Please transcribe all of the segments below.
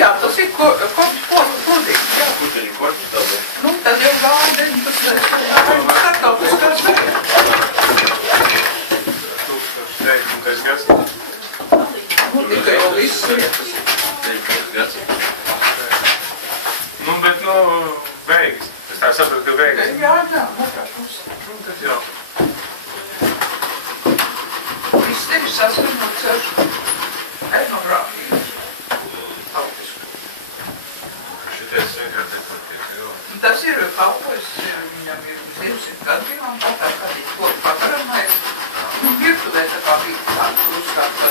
Jā, tas ir kopš kodīgs. Jā, puteļu korpus tādā. Nu, tad jau gāja 19. starptautiskās vērtības. 1900. gads. Nu, tikai jau viss vietas. 19. gads. Nu, bet, nu, beigas. Es tā saprotu, ka beigas. Jā, otrā puse. Nu, tad jau. Viss ir saslimot ar etnogrāfiju. Tautisku. Šitais vienkārši deporties, jā. Tas ir kalpojis, viņam ir 200 gadi, un tā kādīt koku pakaramai. Nu, virtuvē tā kā bija tāda uzskāta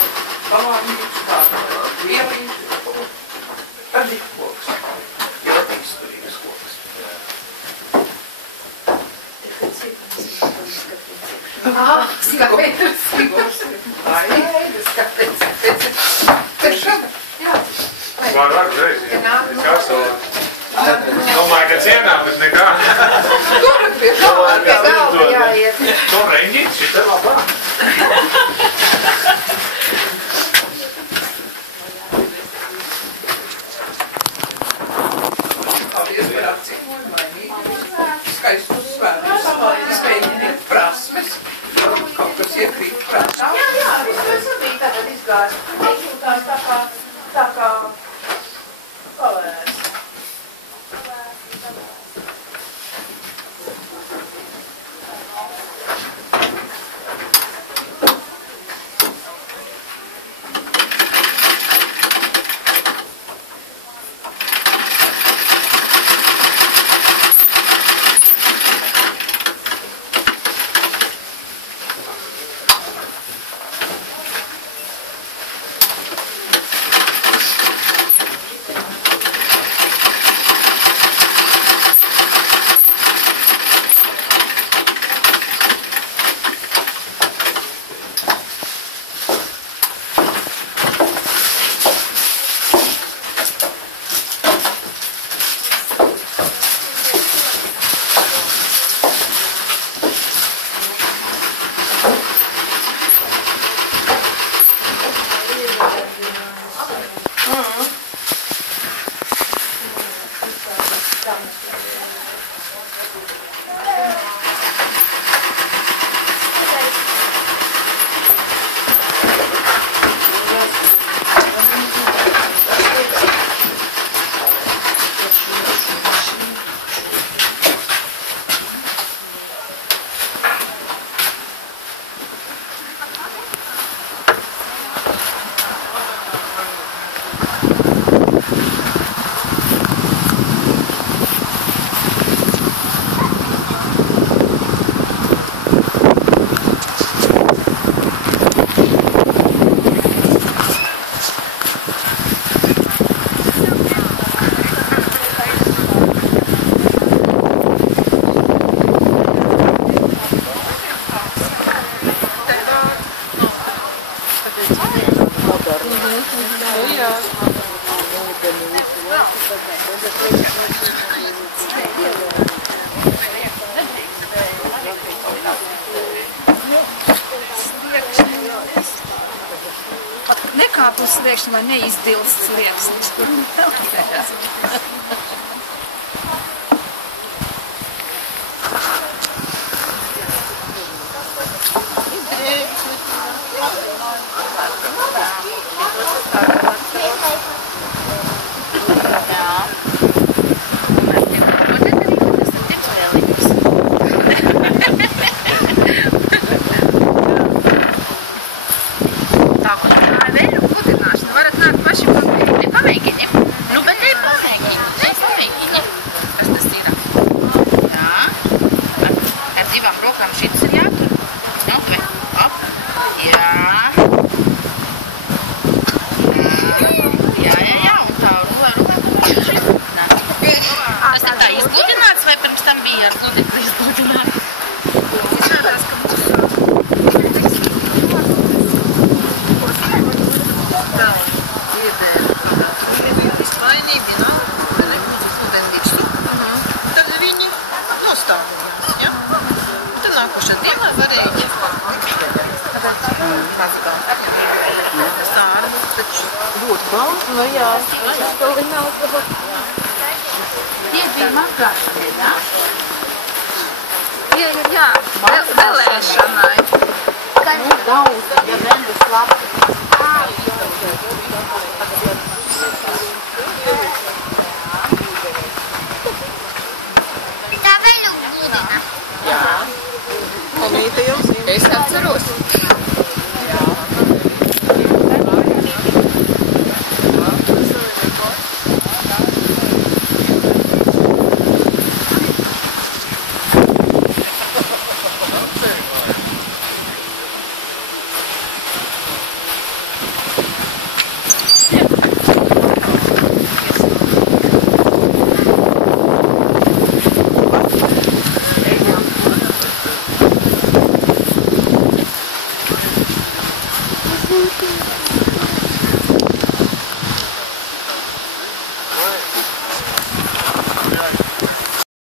balānīca, tāda lielīša, kādīt koks. Ļoti izturīgas koks. Skaidrs. Var uzreiz, jā. Nekas vēl. Domāju, ka cienā, bet nekā. Tur pie galva jāiet. To reņģīt, šitā labā. Paldies par apciemojumu, laimīgi. Skaistus svētus. Izmēģiniet prasmes. Kaut kas iekrīt prātā. Jā, viss bija tagad izgājis. Izjūtās tā kā pavērs. Nekāp uz sliekšņa, lai neizdilst slieksnis. Ļoti balti. Nu jā, to viņi nav uzlabot. Tie bija makrāšanai, jā? Jā, vēlēšanai. Nu, daudz, ja vendas labi.